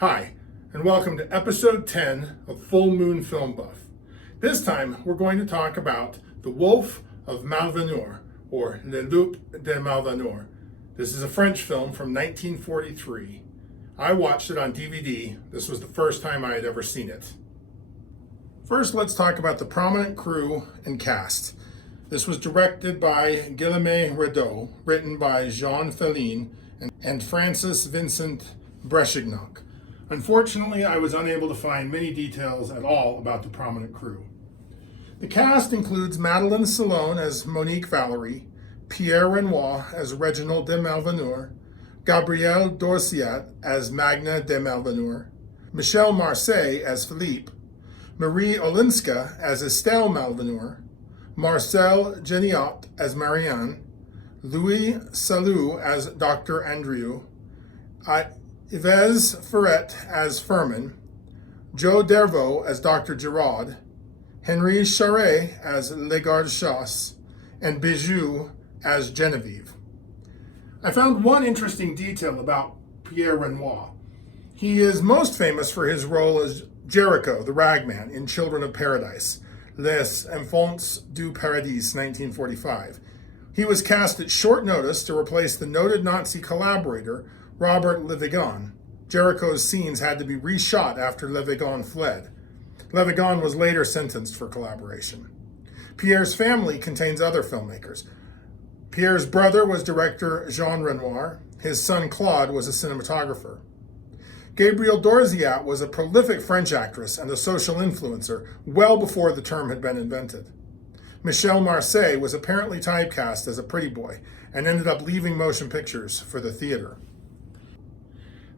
Hi, and welcome to episode 10 of Full Moon Film Buff. This time, we're going to talk about The Wolf of Malveneur, or Le Loup de Malveneur. This is a French film from 1943. I watched it on DVD. This was the first time I had ever seen it. First, let's talk about the prominent crew and cast. This was directed by Guillaume Rideau, written by Jean Feline and Francis Vincent Brechignac. Unfortunately, I was unable to find many details at all about the prominent crew. The cast includes Madeleine Salon as Monique Valerie, Pierre Renoir as Reginald de Malveneur, Gabrielle Dorciat as Magna de Malveneur, Michel Marseille as Philippe, Marie Olinska as Estelle Malveneur, Marcel Geniot as Marianne, Louis Salou as Dr. Andrieu, Yves Ferret as Furman, Joe Dervaux as Dr. Giraud, Henri Charret as Legarde-Chasse, and Bijou as Genevieve. I found one interesting detail about Pierre Renoir. He is most famous for his role as Jericho, the ragman, in Children of Paradise, Les Enfants du Paradis, 1945. He was cast at short notice to replace the noted Nazi collaborator, Robert Levigan. Jericho's scenes had to be reshot after Levigan fled. Levigan was later sentenced for collaboration. Pierre's family contains other filmmakers. Pierre's brother was director Jean Renoir. His son Claude was a cinematographer. Gabrielle Dorciat was a prolific French actress and a social influencer well before the term had been invented. Michel Marseille was apparently typecast as a pretty boy and ended up leaving motion pictures for the theater.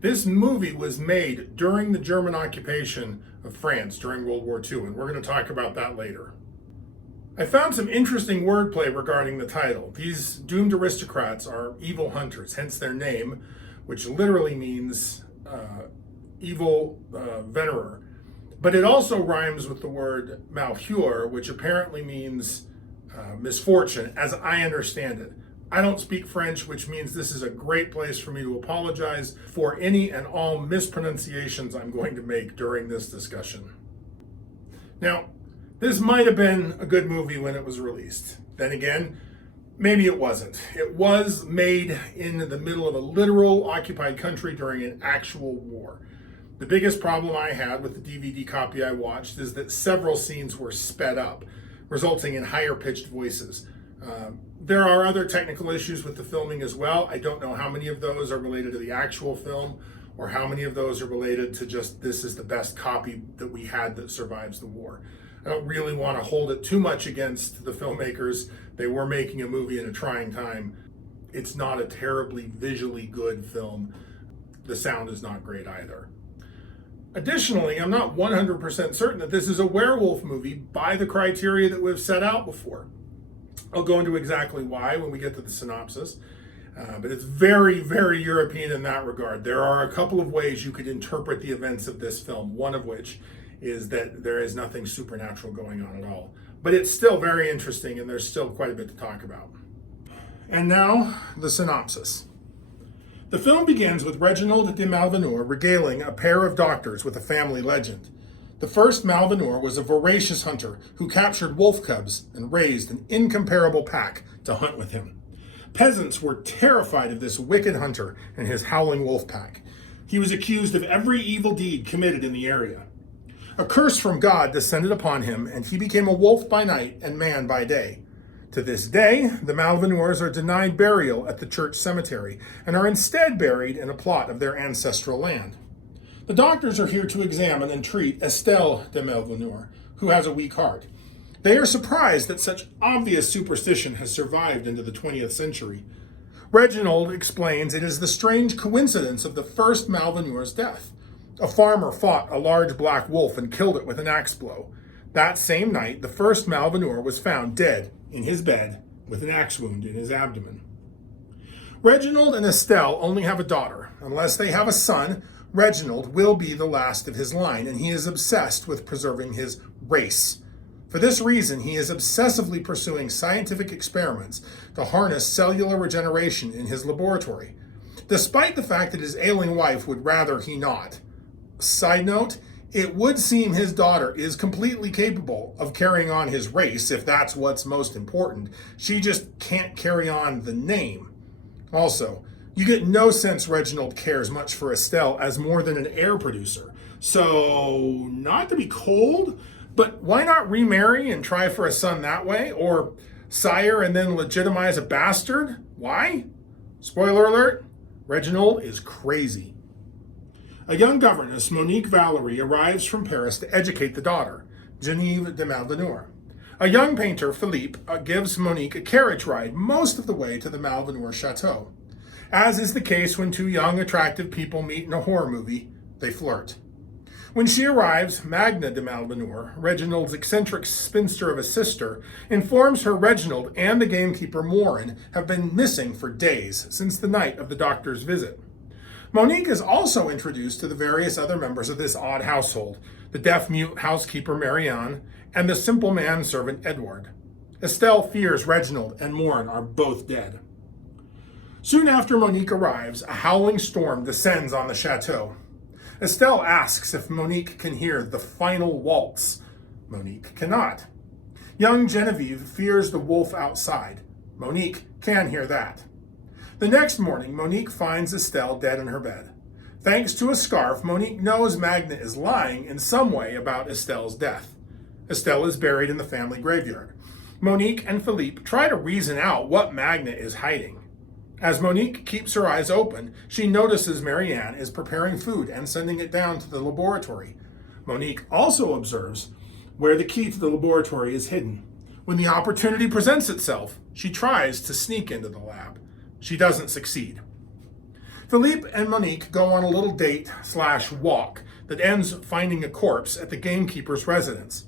This movie was made during the German occupation of France during World War II, and we're going to talk about that later. I found some interesting wordplay regarding the title. These doomed aristocrats are evil hunters, hence their name, which literally means evil venerer. But it also rhymes with the word malheur, which apparently means misfortune, as I understand it. I don't speak French, which means this is a great place for me to apologize for any and all mispronunciations I'm going to make during this discussion. Now, this might have been a good movie when it was released. Then again, maybe it wasn't. It was made in the middle of a literal occupied country during an actual war. The biggest problem I had with the DVD copy I watched is that several scenes were sped up, resulting in higher pitched voices. There are other technical issues with the filming as well. I don't know how many of those are related to the actual film or how many of those are related to just this is the best copy that we had that survives the war. I don't really want to hold it too much against the filmmakers. They were making a movie in a trying time. It's not a terribly visually good film. The sound is not great either. Additionally, I'm not 100% certain that this is a werewolf movie by the criteria that we've set out before. I'll go into exactly why when we get to the synopsis, but it's very, very European in that regard. There are a couple of ways you could interpret the events of this film, one of which is that there is nothing supernatural going on at all. But it's still very interesting, and there's still quite a bit to talk about. And now, the synopsis. The film begins with Reginald de Malveneur regaling a pair of doctors with a family legend. The first Malveneur was a voracious hunter who captured wolf cubs and raised an incomparable pack to hunt with him. Peasants were terrified of this wicked hunter and his howling wolf pack. He was accused of every evil deed committed in the area. A curse from God descended upon him, and he became a wolf by night and man by day. To this day, the Malveneurs are denied burial at the church cemetery and are instead buried in a plot of their ancestral land. The doctors are here to examine and treat Estelle de Malveneur, who has a weak heart. They are surprised that such obvious superstition has survived into the 20th century. Reginald explains it is the strange coincidence of the first Malveneur's death. A farmer fought a large black wolf and killed it with an axe blow. That same night, the first Malveneur was found dead in his bed with an axe wound in his abdomen. Reginald and Estelle only have a daughter. Unless they have a son, Reginald will be the last of his line, and he is obsessed with preserving his race. For this reason, he is obsessively pursuing scientific experiments to harness cellular regeneration in his laboratory, despite the fact that his ailing wife would rather he not. Side note, it would seem his daughter is completely capable of carrying on his race if that's what's most important. She just can't carry on the name. Also, you get no sense Reginald cares much for Estelle as more than an heir producer. So, not to be cold, but why not remarry and try for a son that way? Or sire and then legitimize a bastard? Why? Spoiler alert, Reginald is crazy. A young governess, Monique Valerie, arrives from Paris to educate the daughter, Genevieve de Malveneur. A young painter, Philippe, gives Monique a carriage ride most of the way to the Malveneur chateau. As is the case when two young, attractive people meet in a horror movie, they flirt. When she arrives, Magna de Malveneur, Reginald's eccentric spinster of a sister, informs her Reginald and the gamekeeper Morin have been missing for days since the night of the doctor's visit. Monique is also introduced to the various other members of this odd household, the deaf-mute housekeeper Marianne and the simple manservant Edward. Estelle fears Reginald and Morin are both dead. Soon after Monique arrives, a howling storm descends on the chateau. Estelle asks if Monique can hear the final waltz. Monique cannot. Young Genevieve fears the wolf outside. Monique can hear that. The next morning, Monique finds Estelle dead in her bed. Thanks to a scarf, Monique knows Magna is lying in some way about Estelle's death. Estelle is buried in the family graveyard. Monique and Philippe try to reason out what Magna is hiding. As Monique keeps her eyes open, she notices Marianne is preparing food and sending it down to the laboratory. Monique also observes where the key to the laboratory is hidden. When the opportunity presents itself, she tries to sneak into the lab. She doesn't succeed. Philippe and Monique go on a little date/walk that ends finding a corpse at the gamekeeper's residence.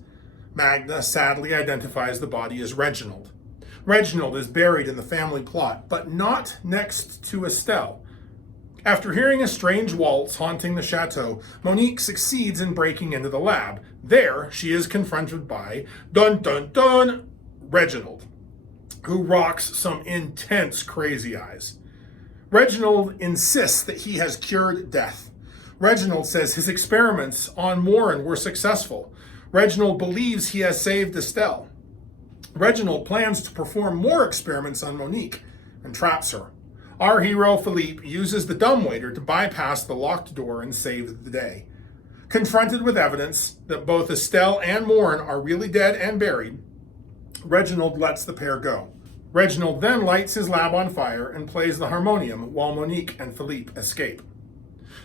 Magna sadly identifies the body as Reginald. Reginald is buried in the family plot, but not next to Estelle. After hearing a strange waltz haunting the chateau, Monique succeeds in breaking into the lab. There, she is confronted by, dun dun dun, Reginald, who rocks some intense crazy eyes. Reginald insists that he has cured death. Reginald says his experiments on Morin were successful. Reginald believes he has saved Estelle. Reginald plans to perform more experiments on Monique and traps her. Our hero, Philippe, uses the dumbwaiter to bypass the locked door and save the day. Confronted with evidence that both Estelle and Morin are really dead and buried, Reginald lets the pair go. Reginald then lights his lab on fire and plays the harmonium while Monique and Philippe escape.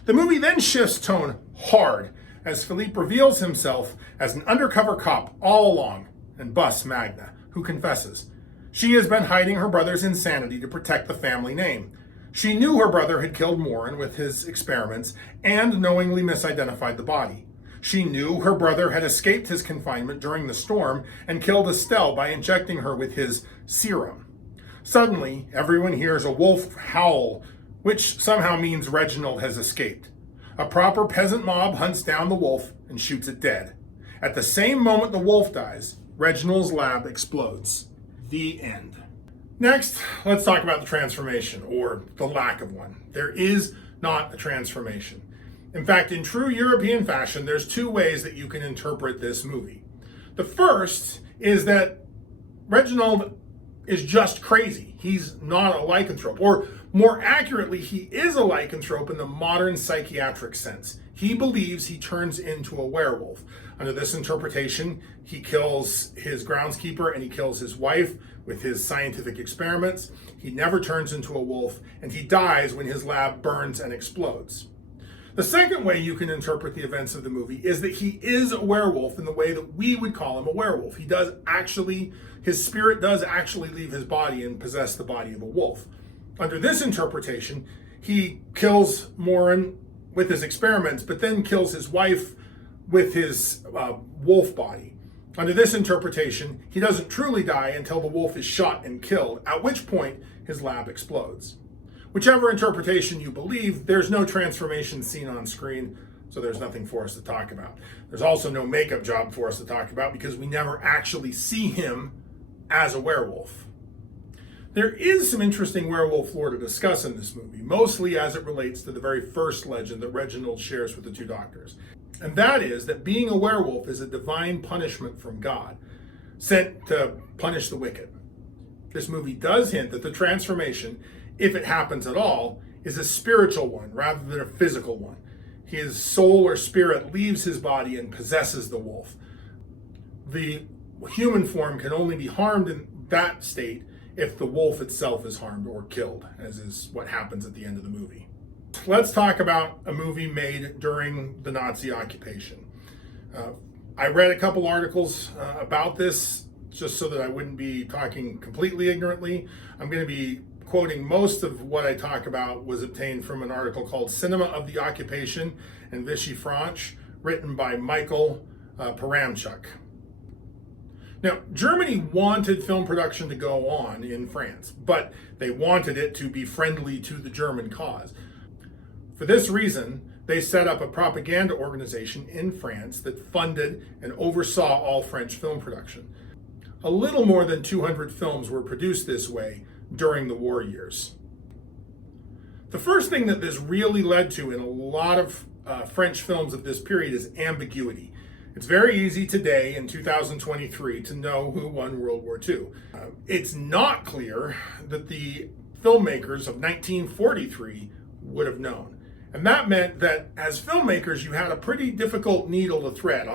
The movie then shifts tone hard as Philippe reveals himself as an undercover cop all along and busts Magna, who confesses. She has been hiding her brother's insanity to protect the family name. She knew her brother had killed Morin with his experiments and knowingly misidentified the body. She knew her brother had escaped his confinement during the storm and killed Estelle by injecting her with his serum. Suddenly, everyone hears a wolf howl, which somehow means Reginald has escaped. A proper peasant mob hunts down the wolf and shoots it dead. At the same moment the wolf dies, Reginald's lab explodes. The end. Next, let's talk about the transformation, or the lack of one. There is not a transformation. In fact, in true European fashion, there's two ways that you can interpret this movie. The first is that Reginald is just crazy. He's not a lycanthrope, or more accurately, he is a lycanthrope in the modern psychiatric sense. He believes he turns into a werewolf. Under this interpretation, he kills his groundskeeper and he kills his wife with his scientific experiments. He never turns into a wolf, and he dies when his lab burns and explodes. The second way you can interpret the events of the movie is that he is a werewolf in the way that we would call him a werewolf. His spirit does actually leave his body and possess the body of a wolf. Under this interpretation, he kills Morin with his experiments, but then kills his wife with his wolf body. Under this interpretation, he doesn't truly die until the wolf is shot and killed, at which point his lab explodes. Whichever interpretation you believe, there's no transformation seen on screen, so there's nothing for us to talk about. There's also no makeup job for us to talk about because we never actually see him as a werewolf. There is some interesting werewolf lore to discuss in this movie, mostly as it relates to the very first legend that Reginald shares with the two doctors. And that is that being a werewolf is a divine punishment from God, sent to punish the wicked. This movie does hint that the transformation, if it happens at all, is a spiritual one rather than a physical one. His soul or spirit leaves his body and possesses the wolf. The human form can only be harmed in that state if the wolf itself is harmed or killed, as is what happens at the end of the movie. Let's talk about a movie made during the Nazi occupation. I read a couple articles about this just so that I wouldn't be talking completely ignorantly. I'm going to be quoting most of what I talk about was obtained from an article called Cinema of the Occupation and Vichy France, written by Michael Paramchuk. Now, Germany wanted film production to go on in France, but they wanted it to be friendly to the German cause. For this reason, they set up a propaganda organization in France that funded and oversaw all French film production. A little more than 200 films were produced this way during the war years. The first thing that this really led to in a lot of French films of this period is ambiguity. It's very easy today in 2023 to know who won World War II. It's not clear that the filmmakers of 1943 would have known. And that meant that as filmmakers, you had a pretty difficult needle to thread.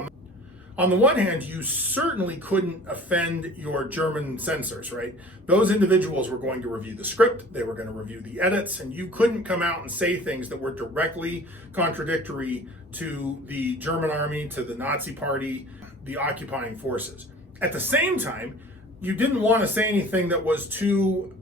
On the one hand, you certainly couldn't offend your German censors, right? Those individuals were going to review the script, they were going to review the edits, and you couldn't come out and say things that were directly contradictory to the German army, to the Nazi party, the occupying forces. At the same time, you didn't want to say anything that was too,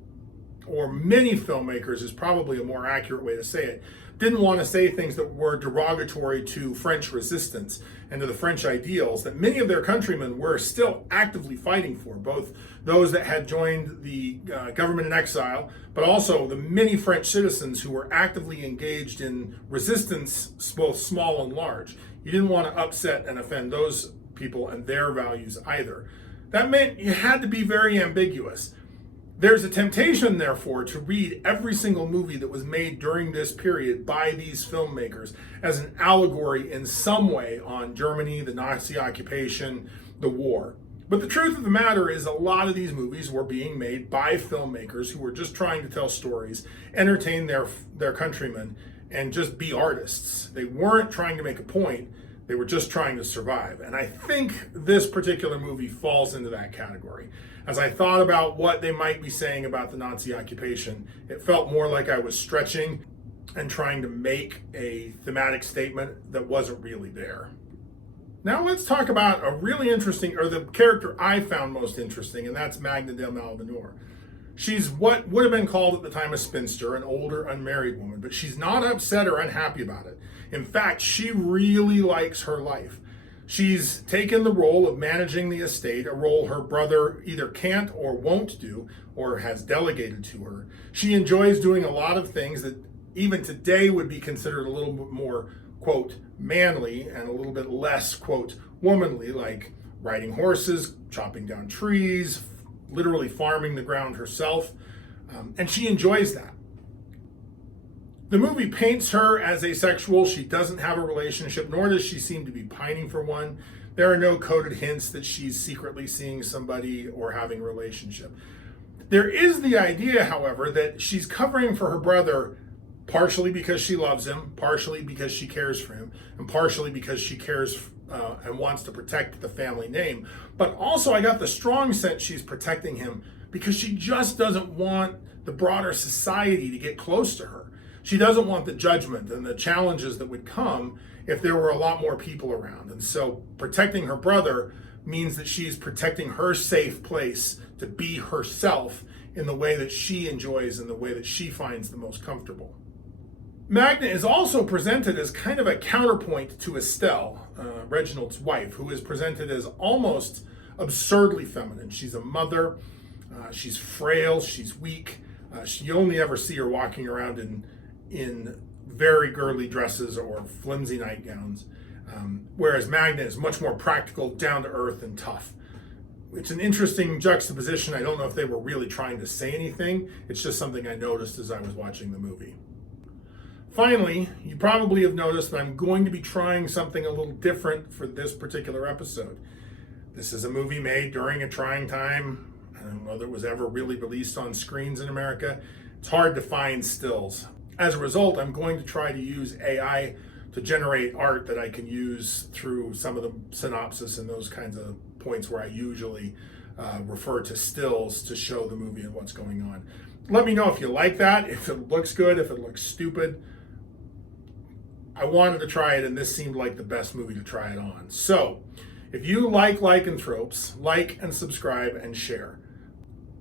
or many filmmakers is probably a more accurate way to say it, didn't want to say things that were derogatory to French resistance and to the French ideals that many of their countrymen were still actively fighting for, both those that had joined the government in exile, but also the many French citizens who were actively engaged in resistance, both small and large. You didn't want to upset and offend those people and their values either. That meant you had to be very ambiguous. There's a temptation, therefore, to read every single movie that was made during this period by these filmmakers as an allegory in some way on Germany, the Nazi occupation, the war. But the truth of the matter is a lot of these movies were being made by filmmakers who were just trying to tell stories, entertain their countrymen, and just be artists. They weren't trying to make a point. They were just trying to survive. And I think this particular movie falls into that category. As I thought about what they might be saying about the Nazi occupation, it felt more like I was stretching and trying to make a thematic statement that wasn't really there. Now let's talk about a really interesting, or the character I found most interesting, and that's Magna de Malveneur. She's what would have been called at the time a spinster, an older unmarried woman, but she's not upset or unhappy about it. In fact, she really likes her life. She's taken the role of managing the estate, a role her brother either can't or won't do, or has delegated to her. She enjoys doing a lot of things that even today would be considered a little bit more, quote, manly and a little bit less, quote, womanly, like riding horses, chopping down trees, literally farming the ground herself. And she enjoys that. The movie paints her as asexual. She doesn't have a relationship, nor does she seem to be pining for one. There are no coded hints that she's secretly seeing somebody or having a relationship. There is the idea, however, that she's covering for her brother partially because she loves him, partially because she cares for him, and partially because she cares and wants to protect the family name. But also I got the strong sense she's protecting him because she just doesn't want the broader society to get close to her. She doesn't want the judgment and the challenges that would come if there were a lot more people around. And so protecting her brother means that she's protecting her safe place to be herself in the way that she enjoys and the way that she finds the most comfortable. Magna is also presented as kind of a counterpoint to Estelle, Reginald's wife, who is presented as almost absurdly feminine. She's a mother, she's frail, she's weak. You only ever see her walking around in very girly dresses or flimsy nightgowns, whereas Magna is much more practical, down to earth, and tough. It's an interesting juxtaposition. I don't know if they were really trying to say anything. It's just something I noticed as I was watching the movie. Finally, you probably have noticed that I'm going to be trying something a little different for this particular episode. This is a movie made during a trying time. I don't know that it was ever really released on screens in America. It's hard to find stills. As a result, I'm going to try to use AI to generate art that I can use through some of the synopsis and those kinds of points where I usually refer to stills to show the movie and what's going on. Let me know if you like that, if it looks good, if it looks stupid. I wanted to try it, and this seemed like the best movie to try it on. So, if you like lycanthropes, like and subscribe and share.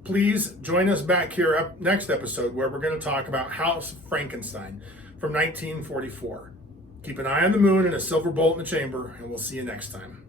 Please join us back here next episode where we're going to talk about House of Frankenstein from 1944. Keep an eye on the moon and a silver bullet in the chamber, and we'll see you next time.